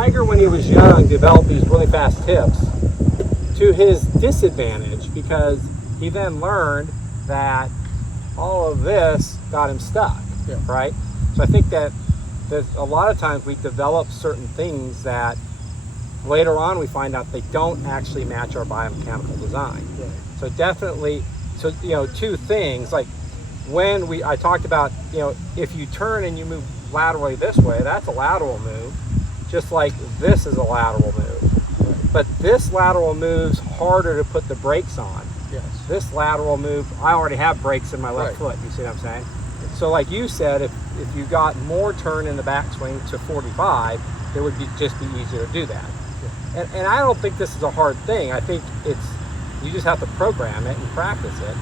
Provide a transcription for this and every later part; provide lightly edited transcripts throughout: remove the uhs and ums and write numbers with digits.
Tiger, when he was young, developed these really fast hips to his disadvantage, because he then learned that all of this got him stuck, right? So I think that a lot of times we develop certain things that later on we find out they don't actually match our biomechanical design. So definitely, two things, like when I talked about, if you turn and you move laterally this way, that's a lateral move, just like this is a lateral move. But this lateral move's harder to put the brakes on. This lateral move, I already have brakes in my left foot, you see what I'm saying? So like you said, if you got more turn in the backswing to 45, it would just be easier to do that. And I don't think this is a hard thing. I think you just have to program it and practice it.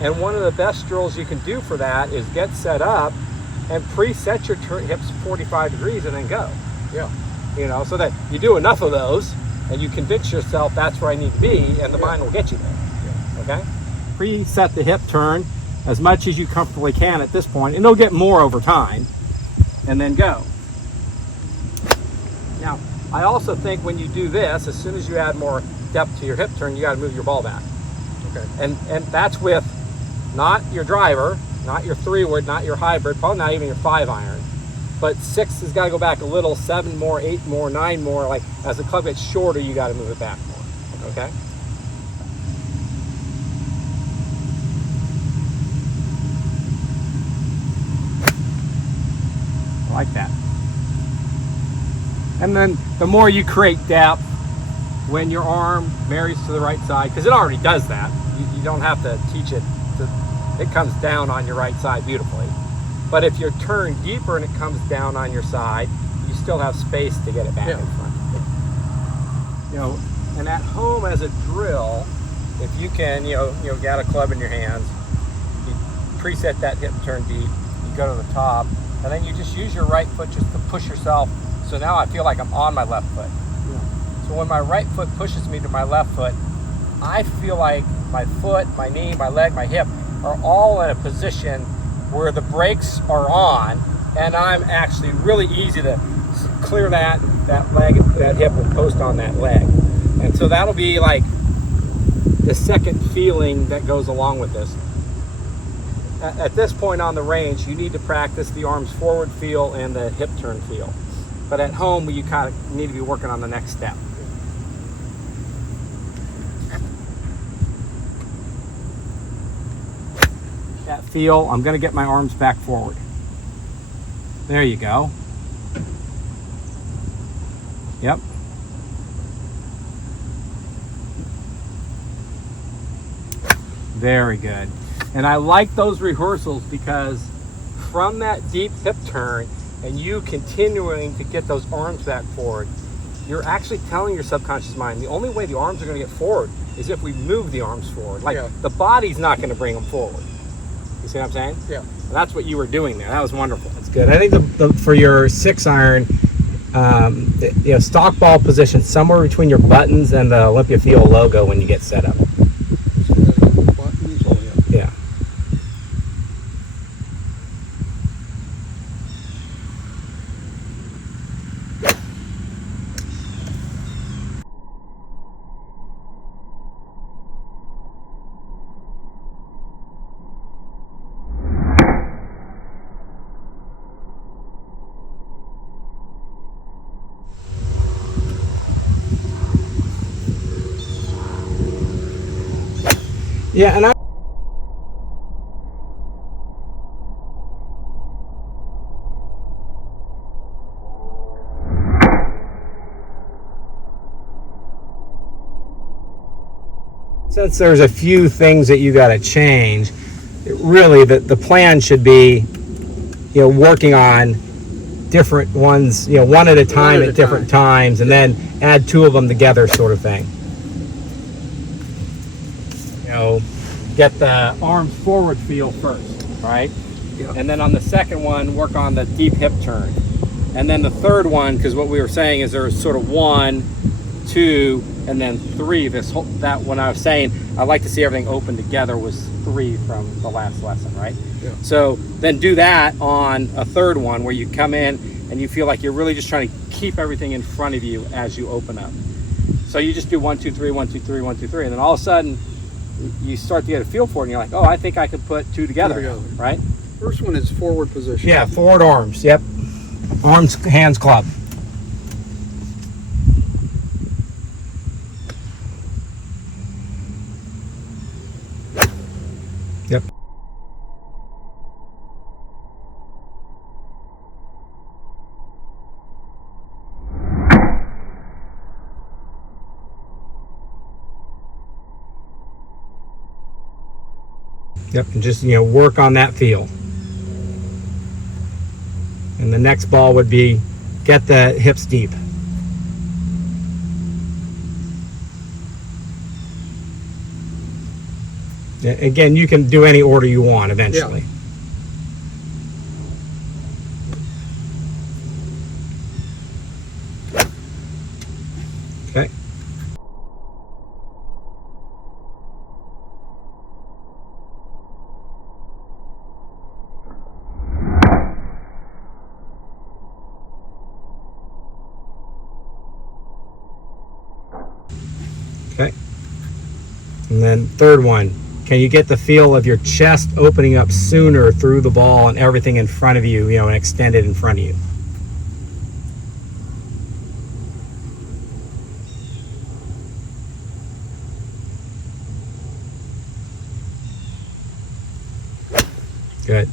And one of the best drills you can do for that is get set up and preset your hips 45 degrees and then go. So that you do enough of those and you convince yourself that's where I need to be, and the mind will get you there. Okay? Preset the hip turn as much as you comfortably can at this point, and it'll get more over time, and then go. Now, I also think when you do this, as soon as you add more depth to your hip turn, you got to move your ball back. And that's with not your driver, not your 3-wood, not your hybrid, probably not even your 5-iron, but 6 has got to go back a little, 7 more, 8 more, 9 more. Like as the club gets shorter, you got to move it back more. Okay? Like that. And then the more you create depth when your arm marries to the right side, because it already does that. You don't have to teach it. It comes down on your right side beautifully. But if you're turned deeper and it comes down on your side, you still have space to get it back in front. And at home as a drill, if you can, get a club in your hands, you preset that hip turn deep, you go to the top, and then you just use your right foot just to push yourself. So now I feel like I'm on my left foot. So when my right foot pushes me to my left foot, I feel like my foot, my knee, my leg, my hip are all in a position where the brakes are on, and I'm actually really easy to clear that leg, that hip, and post on that leg. And so that'll be like the second feeling that goes along with this. At this point on the range, you need to practice the arms forward feel and the hip turn feel. But at home, you kind of need to be working on the next step. That feel, I'm going to get my arms back forward. There you go. Yep. Very good. And I like those rehearsals because from that deep hip turn and you continuing to get those arms back forward, you're actually telling your subconscious mind the only way the arms are going to get forward is if we move the arms forward. Like the body's not going to bring them forward. You see what I'm saying? Yeah. And that's what you were doing there. That was wonderful. That's good. I think for your 6-iron, stock ball position somewhere between your buttons and the Olympia Field logo when you get set up. Yeah. Yeah, and since there's a few things that you got to change, really the plan should be, working on different ones, one at a time at different times, and then add 2 of them together, sort of thing. Get the arms forward feel first, right? Yeah. And then on the second one, work on the deep hip turn. And then the third one, because what we were saying is there's sort of 1, 2, and then 3. That when I was saying I'd like to see everything open together was 3 from the last lesson, right? Yeah. So then do that on a third one where you come in and you feel like you're really just trying to keep everything in front of you as you open up. So you just do 1, 2, 3, 1, 2, 3, 1, 2, 3, and then all of a sudden you start to get a feel for it, and you're like, oh, I think I could put two together. Right? First one is forward position. Yeah, forward arms. Yep. Arms, hands, club. Yep. Yep, and just, work on that feel. And the next ball would be get the hips deep. Again, you can do any order you want eventually. Yeah. Okay. Okay. And then third one. Can you get the feel of your chest opening up sooner through the ball and everything in front of you, and extended in front of you? Good.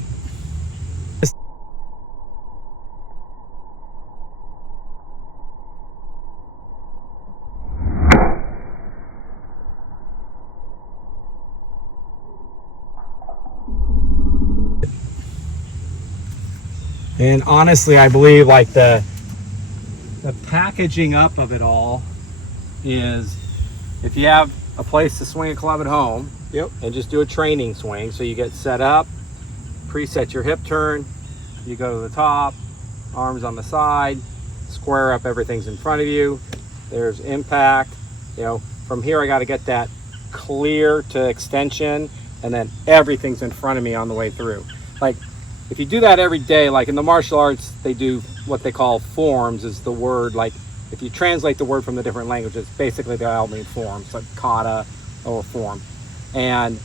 And honestly, I believe like the packaging up of it all is, if you have a place to swing a club at home, yep, and just do a training swing. So you get set up, preset your hip turn, you go to the top, arms on the side, square up, everything's in front of you. There's impact. From here I got to get that clear to extension, and then everything's in front of me on the way through. Like, if you do that every day, like in the martial arts, they do what they call forms, is the word, like if you translate the word from the different languages, basically they all mean forms, like kata or form. And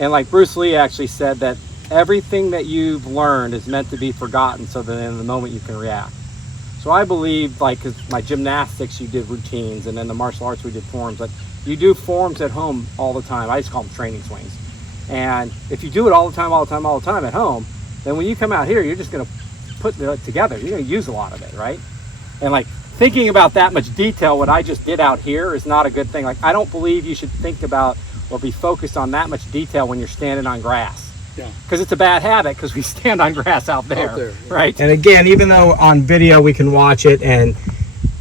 like Bruce Lee actually said that everything that you've learned is meant to be forgotten so that in the moment you can react. So I believe, like, 'cause my gymnastics, you did routines, and then the martial arts, we did forms. Like, you do forms at home all the time. I just call them training swings. And if you do it all the time at home, then when you come out here, you're just going to put it together. You're going to use a lot of it, right? And like thinking about that much detail, what I just did out here is not a good thing. Like, I don't believe you should think about or be focused on that much detail when you're standing on grass. Yeah. Because it's a bad habit, because we stand on grass out there, yeah. Right? And again, even though on video we can watch it and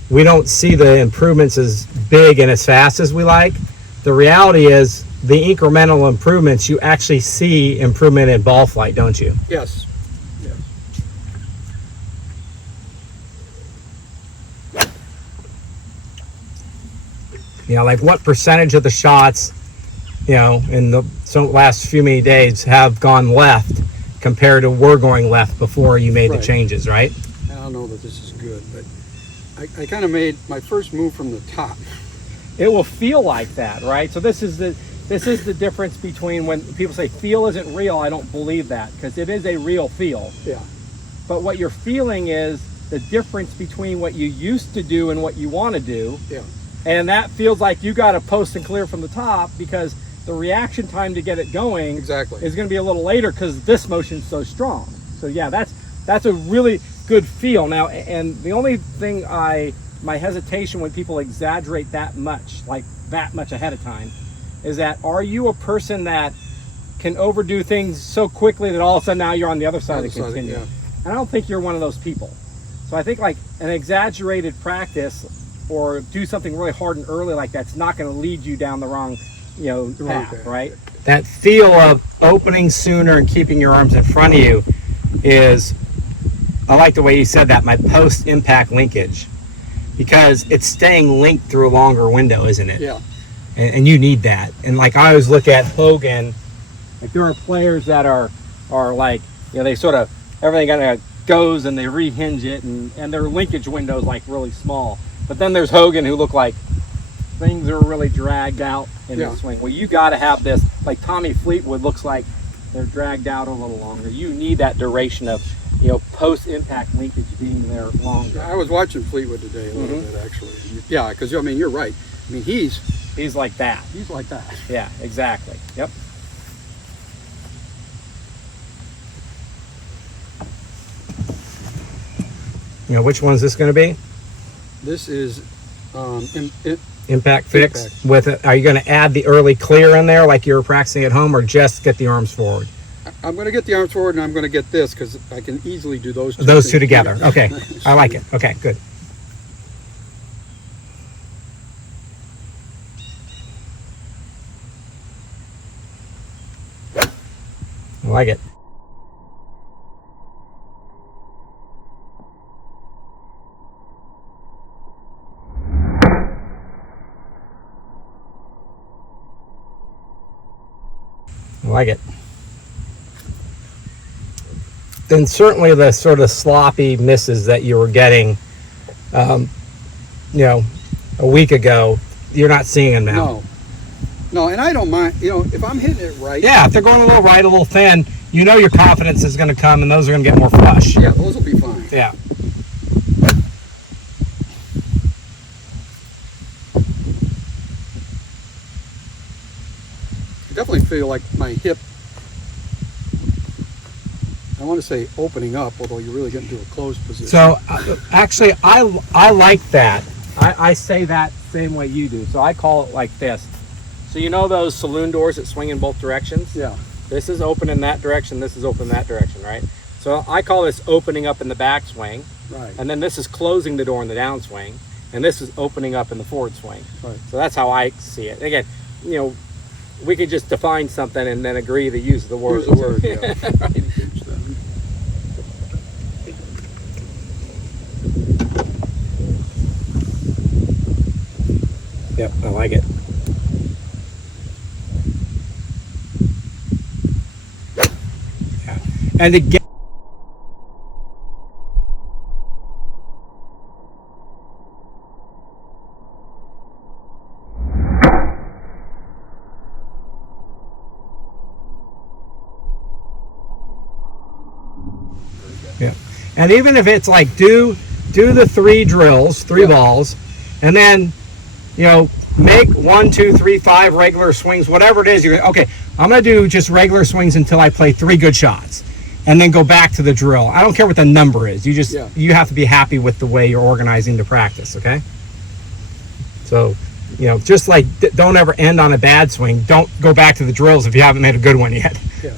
we don't see the improvements as big and as fast as we like, the reality is, the incremental improvements, you actually see improvement in ball flight, don't you? Yes. Like what percentage of the shots, in the last few many days have gone left compared to were going left before you made the changes, right? I don't know that this is good, but I kind of made my first move from the top. It will feel like that, right? So this is the difference between when people say feel isn't real. I don't believe that, because it is a real feel. Yeah. But what you're feeling is the difference between what you used to do and what you want to do. Yeah. And that feels like you got to post and clear from the top, because the reaction time to get it going is going to be a little later because this motion's so strong. So yeah, that's a really good feel. Now, and the only thing my hesitation when people exaggerate that much ahead of time, is that, are you a person that can overdo things so quickly that all of a sudden now you're on the other side of the continuum? Yeah. And I don't think you're one of those people. So I think like an exaggerated practice, or do something really hard and early like that's not going to lead you down the wrong, path, right? That feel of opening sooner and keeping your arms in front of you is, I like the way you said that, my post-impact linkage, because it's staying linked through a longer window, isn't it? Yeah. And you need that. And like I always look at Hogan, like there are players that are like, they sort of, everything got goes and they rehinge it, and their linkage window is like really small. But then there's Hogan, who look like things are really dragged out in the swing. Well, you got to have this, like Tommy Fleetwood looks like they're dragged out a little longer. You need that duration of, you know, post-impact linkage being there longer. I was watching Fleetwood today a little bit, actually. Yeah, because, I mean, you're right. I mean, he's like that. He's like that. Yeah, exactly. Yep. You know, which one's this going to be? This is Impact fix. Impact. With it. Are you going to add the early clear in there like you were practicing at home, or just get the arms forward? I'm going to get the arms forward, and I'm going to get this because I can easily do those two. Those two together. Okay. I like it. Okay, good. I like it. I like it. Then certainly the sort of sloppy misses that you were getting, you know, a week ago, you're not seeing them now. No, and I don't mind, you know, if I'm hitting it right. Yeah, if they're going a little right, a little thin, you know your confidence is going to come, and those are going to get more flush. Yeah, those will be fine. Yeah. I definitely feel like my hip, I want to say opening up, although you really get into a closed position. So actually, I like that. I say that same way you do. So I call it like this. So you know those saloon doors that swing in both directions? Yeah. This is open in that direction, this is open in that direction, right? So I call this opening up in the backswing. Right. And then this is closing the door in the downswing. And this is opening up in the forward swing. Right. So that's how I see it. Again, you know, we could just define something and then agree to use the word. Use the word, yeah. Right. Yep, I like it. Yeah. And again, yeah. And even if it's like do the 3 drills, 3 balls, and then, you know, make 1, 2, 3, 5 regular swings, whatever it is. You're okay. I'm gonna do just regular swings until I play 3 good shots, and then go back to the drill. I don't care what the number is. You just you have to be happy with the way you're organizing the practice. Okay. So, you know, just like don't ever end on a bad swing. Don't go back to the drills if you haven't made a good one yet. Yeah.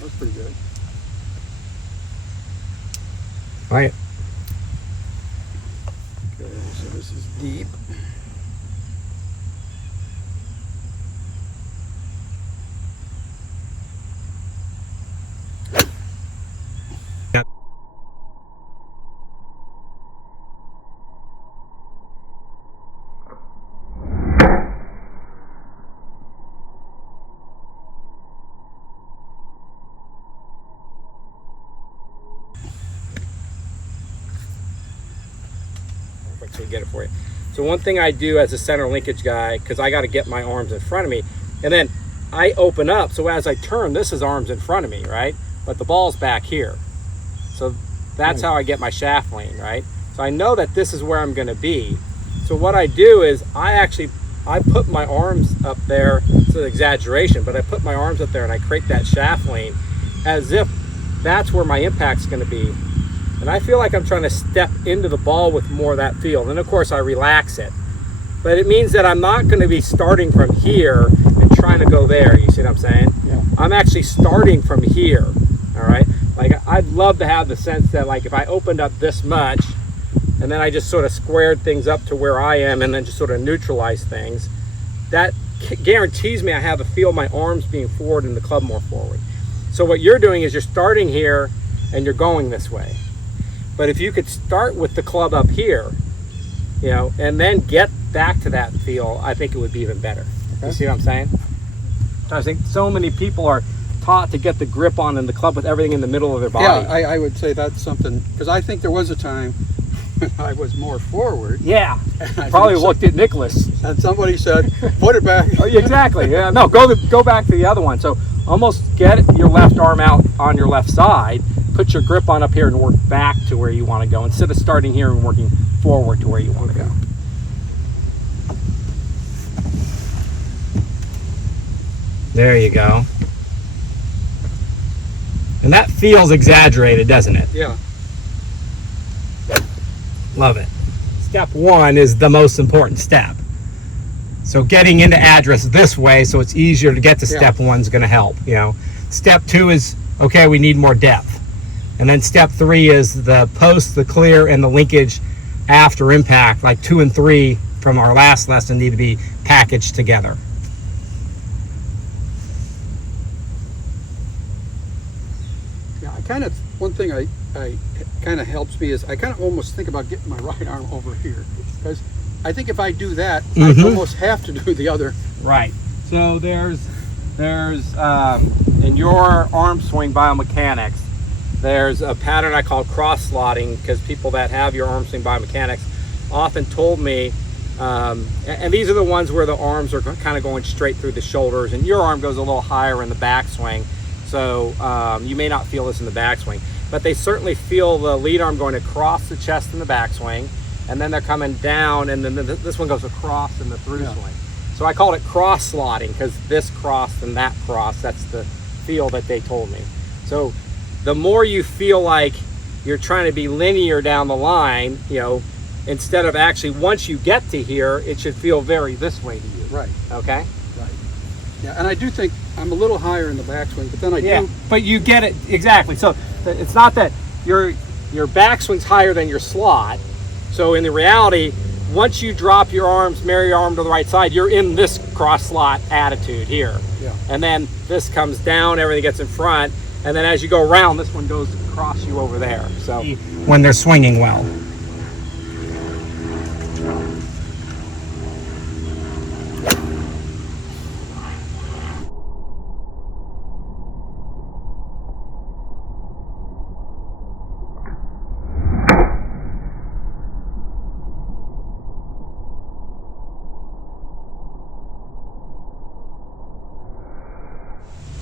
That's pretty good. All right. Okay, so this is deep. So we get it for you. So one thing I do as a center linkage guy, because I got to get my arms in front of me, and then I open up. So as I turn, this is arms in front of me, right? But the ball's back here. So that's how I get my shaft lean, right? So I know that this is where I'm going to be. So what I do is I actually I put my arms up there. It's an exaggeration, but I put my arms up there and I create that shaft lean as if that's where my impact's going to be. And I feel like I'm trying to step into the ball with more of that feel. And of course I relax it. But it means that I'm not going to be starting from here and trying to go there. You see what I'm saying? Yeah. I'm actually starting from here. All right. Like I'd love to have the sense that like if I opened up this much and then I just sort of squared things up to where I am and then just sort of neutralize things, that guarantees me I have a feel my arms being forward and the club more forward. So what you're doing is you're starting here and you're going this way. But if you could start with the club up here, you know, and then get back to that feel, I think it would be even better. Okay. You see what I'm saying? I think so many people are taught to get the grip on and the club with everything in the middle of their body. Yeah, I would say that's something, because I think there was a time when I was more forward. Yeah, probably looked at Nicholas. And somebody said, put it back. Oh, exactly, yeah. No, go back to the other one. So almost get your left arm out on your left side, put your grip on up here and work back to where you want to go instead of starting here and working forward to where you want to go. There you go. And that feels exaggerated, doesn't it? Yeah. Love it. Step one is the most important step. So getting into address this way so it's easier to get to step one is going to help. You know, step two is, okay, we need more depth. And then step three is the post, the clear, and the linkage after impact, like 2 and 3 from our last lesson need to be packaged together. Yeah, one thing I kind of helps me is I kind of almost think about getting my right arm over here, because I think if I do that, I almost have to do the other. Right. So there's in your arm swing biomechanics, there's a pattern I call cross slotting, because people that have your arm swing biomechanics often told me, and these are the ones where the arms are kind of going straight through the shoulders, and your arm goes a little higher in the backswing. So you may not feel this in the backswing, but they certainly feel the lead arm going across the chest in the backswing, and then they're coming down, and then this one goes across in the through swing. So I call it cross slotting, because this cross and that cross, that's the feel that they told me. So the more you feel like you're trying to be linear down the line, you know, instead of actually once you get to here, it should feel very this way to you. Right. Okay? Right. Yeah, and I do think I'm a little higher in the backswing, but then I do. But you get it, exactly. So it's not that your backswing's higher than your slot. So in the reality, once you drop your arms, marry your arm to the right side, you're in this cross slot attitude here. Yeah. And then this comes down, everything gets in front, and then as you go around, this one goes across you over there. So when they're swinging well.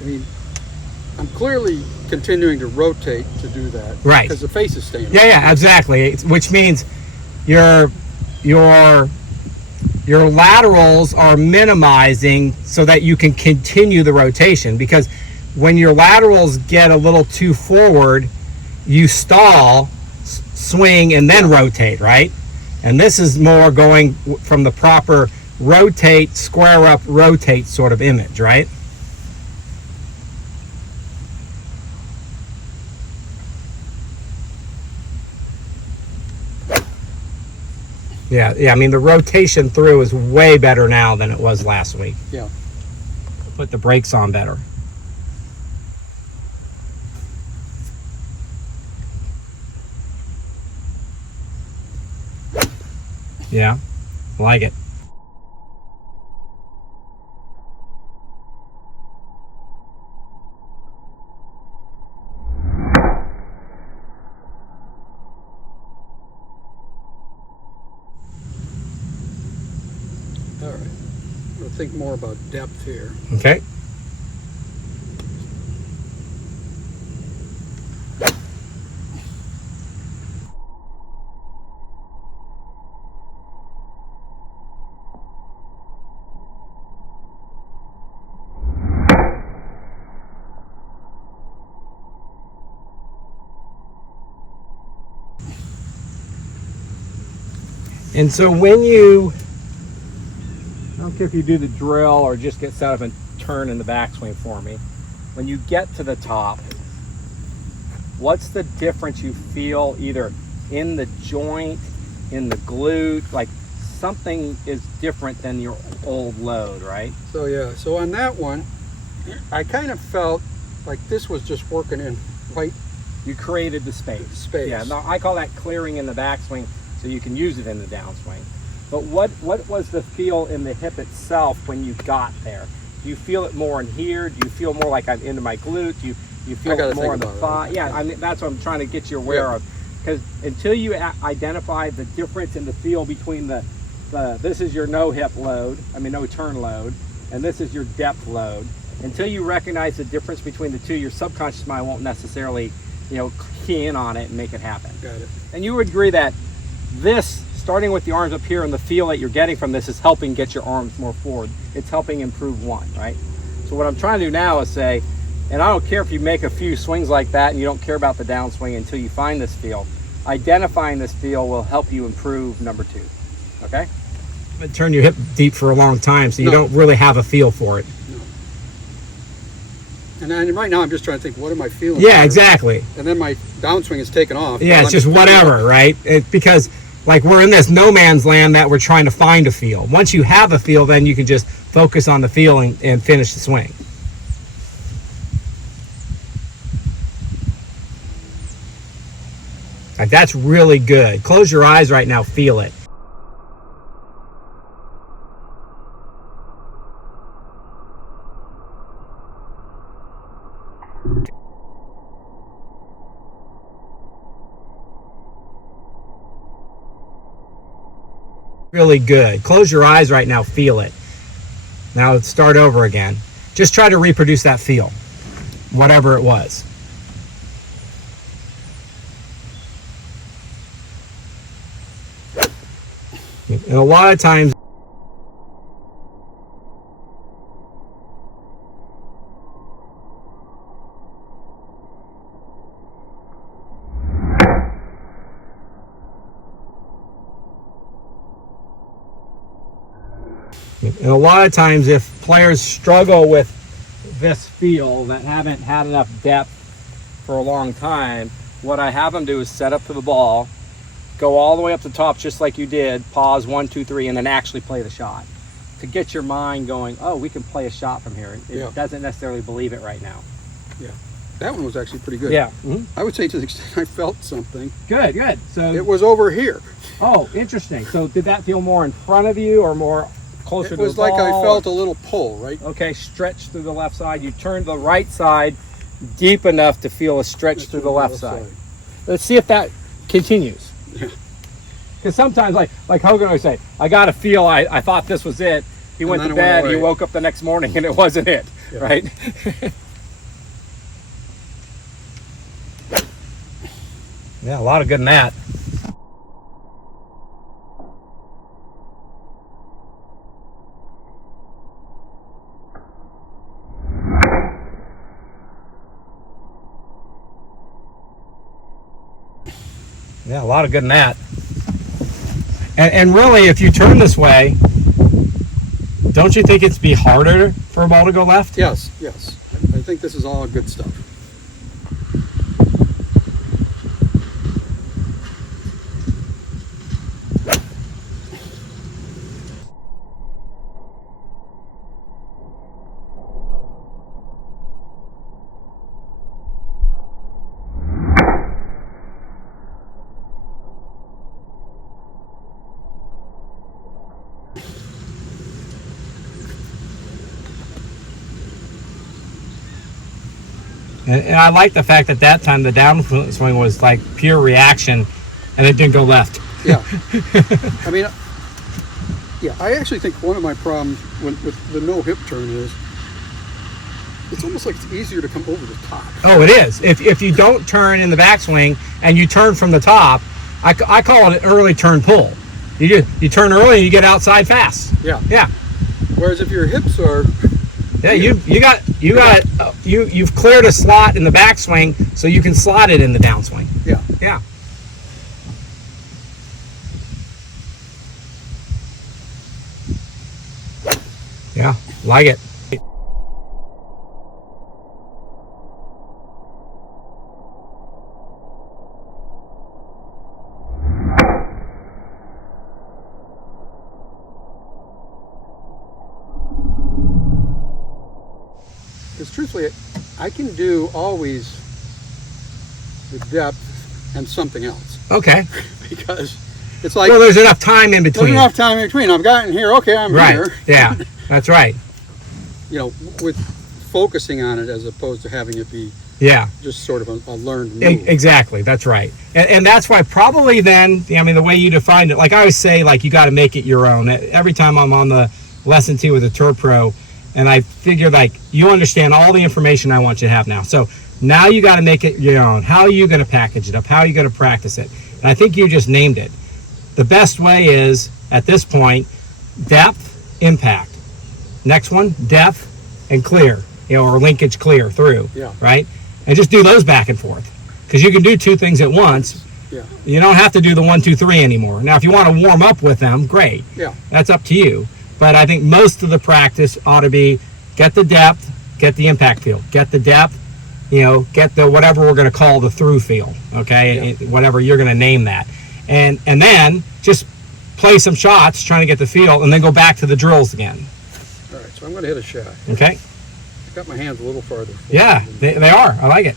I mean, I'm clearly continuing to rotate to do that. Right. Because the face is staying. Yeah, exactly. Which means your laterals are minimizing so that you can continue the rotation, because when your laterals get a little too forward, you stall, swing, and then rotate, right? And this is more going from the proper rotate, square up, rotate sort of image, right? Yeah, I mean, the rotation through is way better now than it was last week. Yeah. Put the brakes on better. Yeah, like it. All right. I'm going to think more about depth here. Okay. And so when you, I don't care if you do the drill or just get set up and turn in the backswing for me, when you get to the top, what's the difference you feel either in the joint, in the glute, like something is different than your old load, right? So yeah, so on that one, I kind of felt like this was just working in right. You created the space. Yeah, no, I call that clearing in the backswing so you can use it in the downswing. But what was the feel in the hip itself when you got there? Do you feel it more in here? Do you feel more like I'm into my glute? Do you feel it more in the thigh? Yeah, I mean, that's what I'm trying to get you aware of. Because until you identify the difference in the feel between this is your no hip load, I mean no turn load, and this is your depth load. Until you recognize the difference between the two, your subconscious mind won't necessarily, key in on it and make it happen. Got it. And you would agree that this, starting with the arms up here and the feel that you're getting from this, is helping get your arms more forward. It's helping improve one, right? So what I'm trying to do now is say, and I don't care if you make a few swings like that and you don't care about the downswing until you find this feel. Identifying this feel will help you improve number 2, okay? But turn your hip deep for a long time, so you don't really have a feel for it. And right now I'm just trying to think, what am I feeling? Yeah, there? Exactly. And then my downswing is taken off. Yeah, it's just whatever, right? Because like we're in this no man's land that we're trying to find a feel. Once you have a feel, then you can just focus on the feel and finish the swing. Like, that's really good. Close your eyes right now, feel it. Really good. Close your eyes right now, feel it. Now let's start over again. Just try to reproduce that feel, whatever it was. And a lot of times if players struggle with this feel, that haven't had enough depth for a long time, what I have them do is set up to the ball, go all the way up to the top just like you did, pause 1, 2, 3, and then actually play the shot. To get your mind going, oh, we can play a shot from here. It doesn't necessarily believe it right now. Yeah. That one was actually pretty good. Yeah. I would say to the extent I felt something. Good. So it was over here. Oh, interesting. So did that feel more in front of you or more closer to the ball? It was like I felt a little pull, right? Okay, stretch through the left side. You turned the right side deep enough to feel a stretch through the left side. Let's see if that continues. Yeah. Because sometimes, like Hogan always say, I got a feel, I thought this was it. He went to bed, he woke up the next morning, and it wasn't it, right? Yeah, a lot of good in that. Yeah, a lot of good in that. And really, if you turn this way, don't you think it'd be harder for a ball to go left? Yes. I think this is all good stuff. And I like the fact that time the downswing was like pure reaction and it didn't go left. Yeah. I mean, I actually think one of my problems with the no hip turn is it's almost like it's easier to come over the top. Oh, it is. If you don't turn in the backswing and you turn from the top, I call it an early turn pull. You turn early and you get outside fast. Yeah. Yeah. Whereas if your hips are you've cleared a slot in the backswing so you can slot it in the downswing. Yeah. Yeah. Yeah, like it. Because truthfully, I can do always the depth and something else. Okay. Because it's like, Well, there's enough time in between. there's enough time in between. I've gotten here, okay, I'm Right. here. Yeah, that's right. You know, with focusing on it as opposed to having it be Yeah. just sort of a learned move. Exactly. That's right. And that's why probably then, I mean, the way you defined it, like I always say, like you got to make it your own. Every time I'm on the lesson 2 with the Tour Pro, and I figure like you understand all the information I want you to have now. So now you got to make it your own. How are you going to package it up? How are you going to practice it? And I think you just named it. The best way is, at this point, depth, impact. Next one, depth and clear, or linkage clear through, Yeah. right? And just do those back and forth. Because you can do 2 things at once. Yeah. You don't have to do the 1, 2, 3 anymore. Now, if you want to warm up with them, great. Yeah. That's up to you. But I think most of the practice ought to be get the depth, get the impact feel. Get the depth, get the whatever we're going to call the through feel, okay? Yeah. Whatever you're going to name that. And then just play some shots trying to get the feel, and then go back to the drills again, All right, so I'm going to hit a shot. okay? I've got my hands a little farther forward. Yeah, they are. I like it.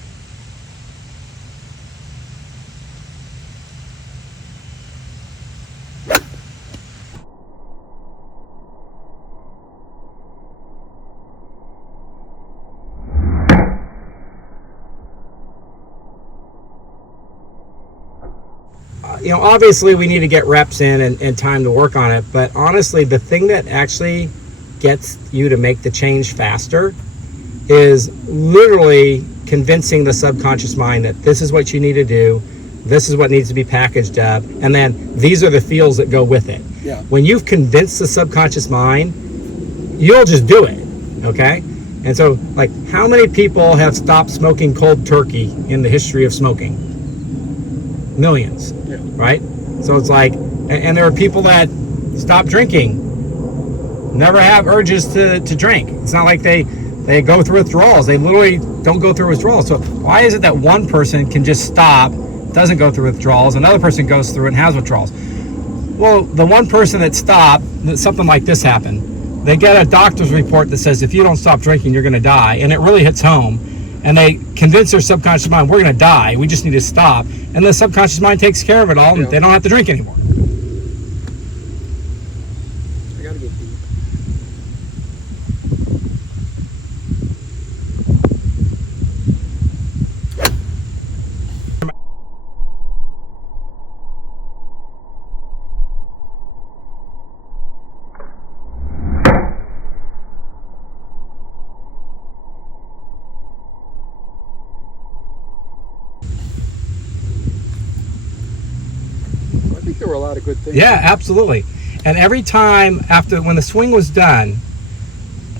Obviously we need to get reps in and time to work on it, but honestly, the thing that actually gets you to make the change faster is literally convincing the subconscious mind that this is what you need to do, this is what needs to be packaged up, and then these are the feels that go with it. Yeah. When you've convinced the subconscious mind, you'll just do it, okay? And so, like, how many people have stopped smoking cold turkey in the history of smoking? Millions. Yeah. Right? So it's like, and there are people that stop drinking, never have urges to drink. It's not like they go through withdrawals. They literally don't go through withdrawals. So why is it that one person can just stop, doesn't go through withdrawals, another person goes through and has withdrawals? Well, the one person that stopped, something like this happened. They get a doctor's report that says if you don't stop drinking, you're going to die, and it really hits home. And they convince their subconscious mind, we're going to die, we just need to stop. And the subconscious mind takes care of it all, and Yeah. they don't have to drink anymore. I got to get deep. I think there were a lot of good things. Yeah, absolutely. And every time when the swing was done,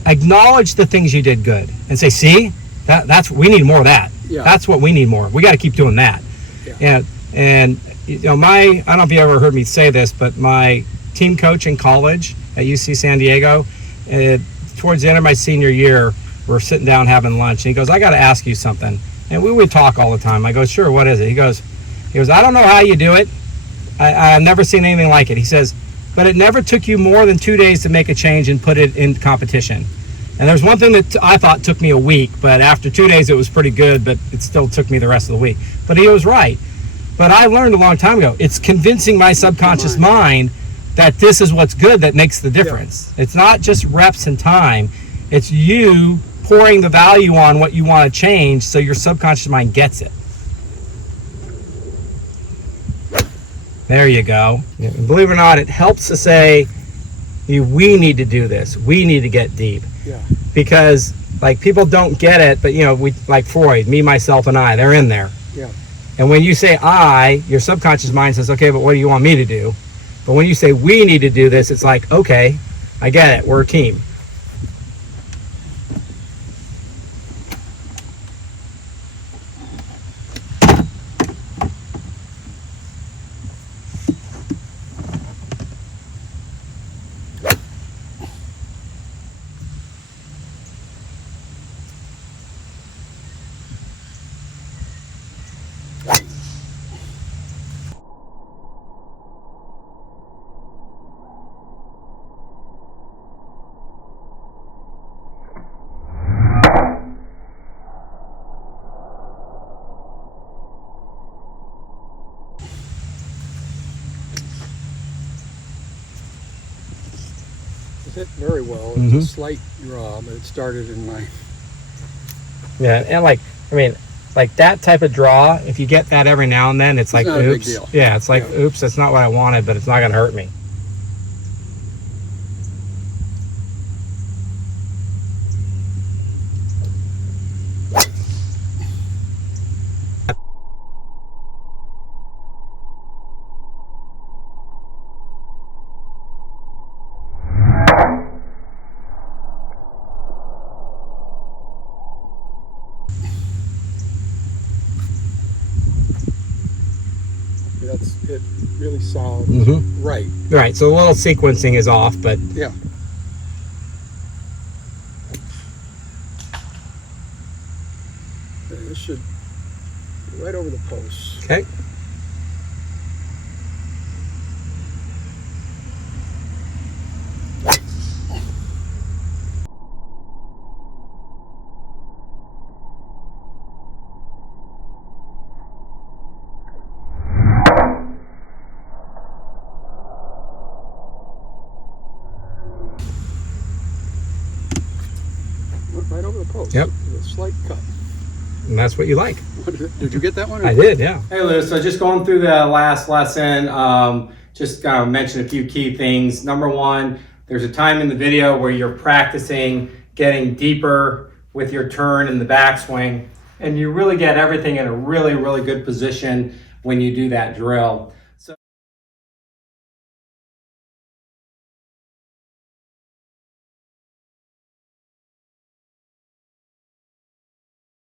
acknowledge the things you did good and say, see, that's we need more of that. Yeah. That's what we need more. We got to keep doing that. Yeah. And I don't know if you ever heard me say this, but my team coach in college at UC San Diego, towards the end of my senior year, we're sitting down having lunch, and he goes, I got to ask you something. And we would talk all the time. I go, sure, what is it? He goes, I don't know how you do it. I've never seen anything like it. He says, but it never took you more than 2 days to make a change and put it in competition. And there's one thing that I thought took me a week, but after 2 days it was pretty good, but it still took me the rest of the week. But he was right. But I learned a long time ago, it's convincing my subconscious mind that this is what's good that makes the difference. Yeah. It's not just reps and time. It's you pouring the value on what you want to change so your subconscious mind gets it. There you go. And believe it or not, it helps to say, we need to do this. We need to get deep. Yeah. Because like people don't get it, but we like Freud, me, myself, and I, they're in there. Yeah. And when you say I, your subconscious mind says, okay, but what do you want me to do? But when you say we need to do this, it's like, okay, I get it. We're a team. hit very well. It's Mm-hmm. a slight draw, but it started in my... Yeah, and like that type of draw, if you get that every now and then, it's like, not a big oops. deal. Yeah, it's like, Yeah. oops, that's not what I wanted, but it's not going to hurt me. That's it, really solid. Mm-hmm. Right. Right, so a little sequencing is off, but Yeah. Okay, this should be right over the post. okay. Went right over the post. Yep. With a slight cut. And that's what you like. Did you get that one? I did, yeah. Hey Lou, so just going through the last lesson, just mention a few key things. Number one, there's a time in the video where you're practicing getting deeper with your turn in the backswing, and you really get everything in a really, really good position when you do that drill.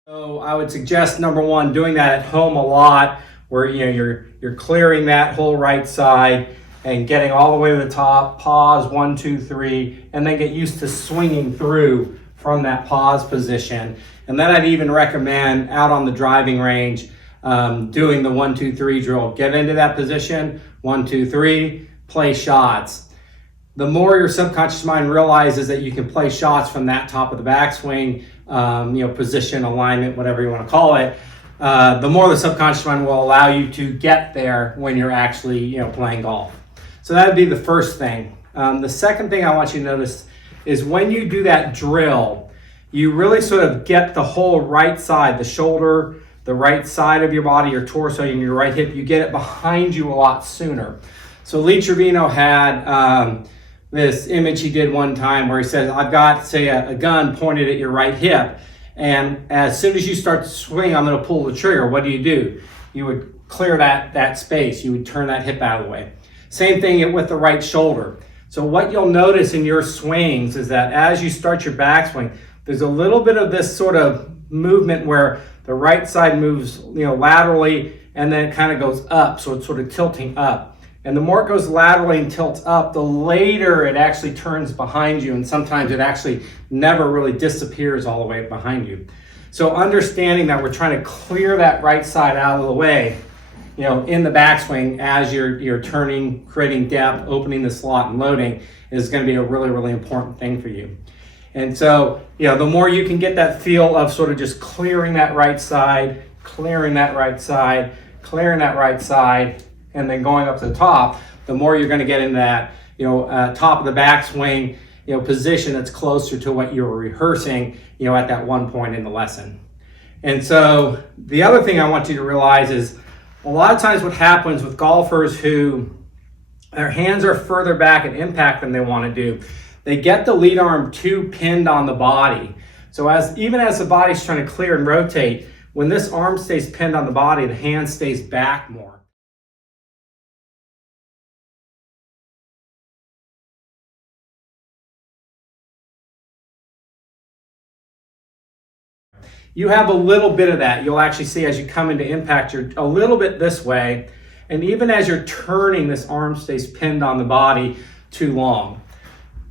So I would suggest, number one, doing that at home a lot, where you're clearing that whole right side and getting all the way to the top, pause, 1, 2, 3, and then get used to swinging through from that pause position. And then I'd even recommend out on the driving range, doing the 1, 2, 3 drill. Get into that position, 1, 2, 3, play shots. The more your subconscious mind realizes that you can play shots from that top of the backswing, position, alignment, whatever you want to call it, the more the subconscious mind will allow you to get there when you're actually, playing golf. So that would be the first thing. The second thing I want you to notice is when you do that drill, you really sort of get the whole right side, the shoulder, the right side of your body, your torso, and your right hip, you get it behind you a lot sooner. So Lee Trevino had this image he did one time where he says, I've got, say, a gun pointed at your right hip, and as soon as you start to swing, I'm going to pull the trigger. What do? You would clear that space. You would turn that hip out of the way. Same thing with the right shoulder. So what you'll notice in your swings is that as you start your backswing, there's a little bit of this sort of movement where the right side moves, laterally, and then it kind of goes up. So it's sort of tilting up. And the more it goes laterally and tilts up, the later it actually turns behind you. And sometimes it actually never really disappears all the way behind you. So understanding that we're trying to clear that right side out of the way, in the backswing as you're turning, creating depth, opening the slot and loading is going to be a really, really important thing for you. And so, the more you can get that feel of sort of just clearing that right side, clearing that right side, clearing that right side, and then going up to the top, the more you're going to get in that, top of the backswing, position that's closer to what you were rehearsing, at that one point in the lesson. And so the other thing I want you to realize is a lot of times what happens with golfers who their hands are further back at impact than they want to do, they get the lead arm too pinned on the body. So even as the body's trying to clear and rotate, when this arm stays pinned on the body, the hand stays back more. You have a little bit of that. You'll actually see as you come into impact, you're a little bit this way. And even as you're turning, this arm stays pinned on the body too long.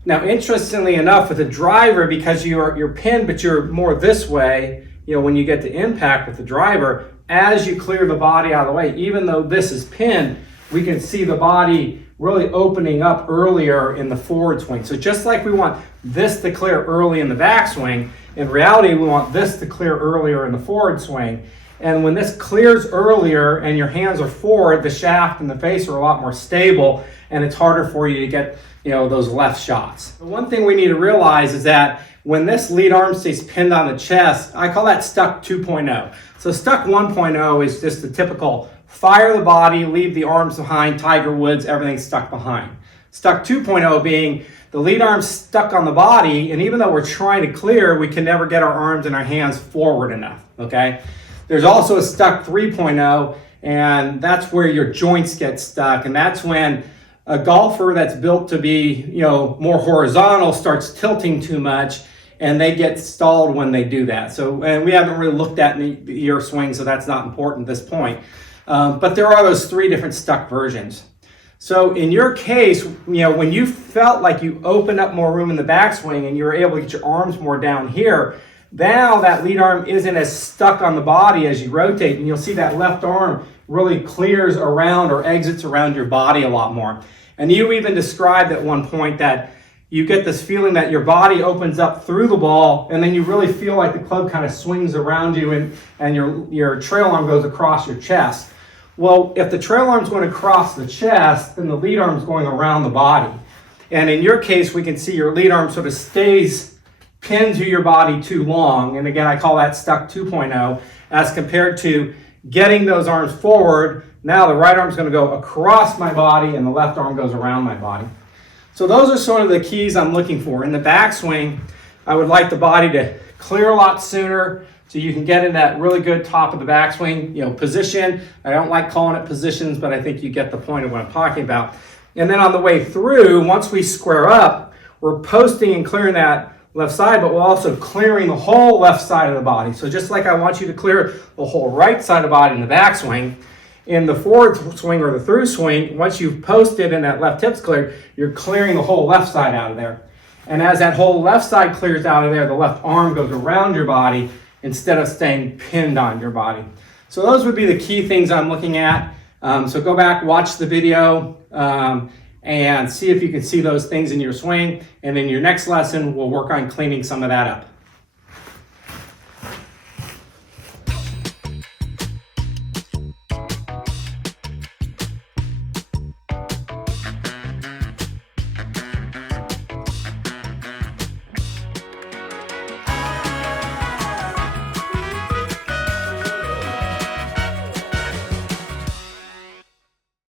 Now, interestingly enough, with the driver, because you're pinned, but you're more this way, when you get to impact with the driver, as you clear the body out of the way, even though this is pinned, we can see the body really opening up earlier in the forward swing. So just like we want this to clear early in the backswing, in reality, we want this to clear earlier in the forward swing. And when this clears earlier and your hands are forward, the shaft and the face are a lot more stable, and it's harder for you to get, those left shots. The one thing we need to realize is that when this lead arm stays pinned on the chest, I call that stuck 2.0. So stuck 1.0 is just the typical fire the body, leave the arms behind, Tiger Woods, everything stuck behind. Stuck 2.0 being the lead arm's stuck on the body, and even though we're trying to clear, we can never get our arms and our hands forward enough, okay? There's also a stuck 3.0, and that's where your joints get stuck, and that's when a golfer that's built to be, more horizontal starts tilting too much, and they get stalled when they do that. So, and we haven't really looked at your swing, so that's not important at this point. But there are those 3 different stuck versions. So in your case, when you felt like you opened up more room in the backswing and you were able to get your arms more down here, now that lead arm isn't as stuck on the body as you rotate, and you'll see that left arm really clears around or exits around your body a lot more. And you even described at one point that you get this feeling that your body opens up through the ball, and then you really feel like the club kind of swings around you, and your trail arm goes across your chest. Well, if the trail arm's going across the chest, then the lead arm's going around the body. And in your case, we can see your lead arm sort of stays pinned to your body too long. And again, I call that stuck 2.0, as compared to getting those arms forward. Now the right arm's going to go across my body and the left arm goes around my body. So those are sort of the keys I'm looking for. In the backswing, I would like the body to clear a lot sooner, so you can get in that really good top of the backswing, position. I don't like calling it positions, but I think you get the point of what I'm talking about. And then on the way through, once we square up, we're posting and clearing that left side, but we're also clearing the whole left side of the body. So just like I want you to clear the whole right side of the body in the backswing, in the forward swing or the through swing, once you've posted and that left hip's cleared, you're clearing the whole left side out of there. And as that whole left side clears out of there, the left arm goes around your body instead of staying pinned on your body. So those would be the key things I'm looking at. So go back, watch the video, and see if you can see those things in your swing. And in your next lesson, we'll work on cleaning some of that up.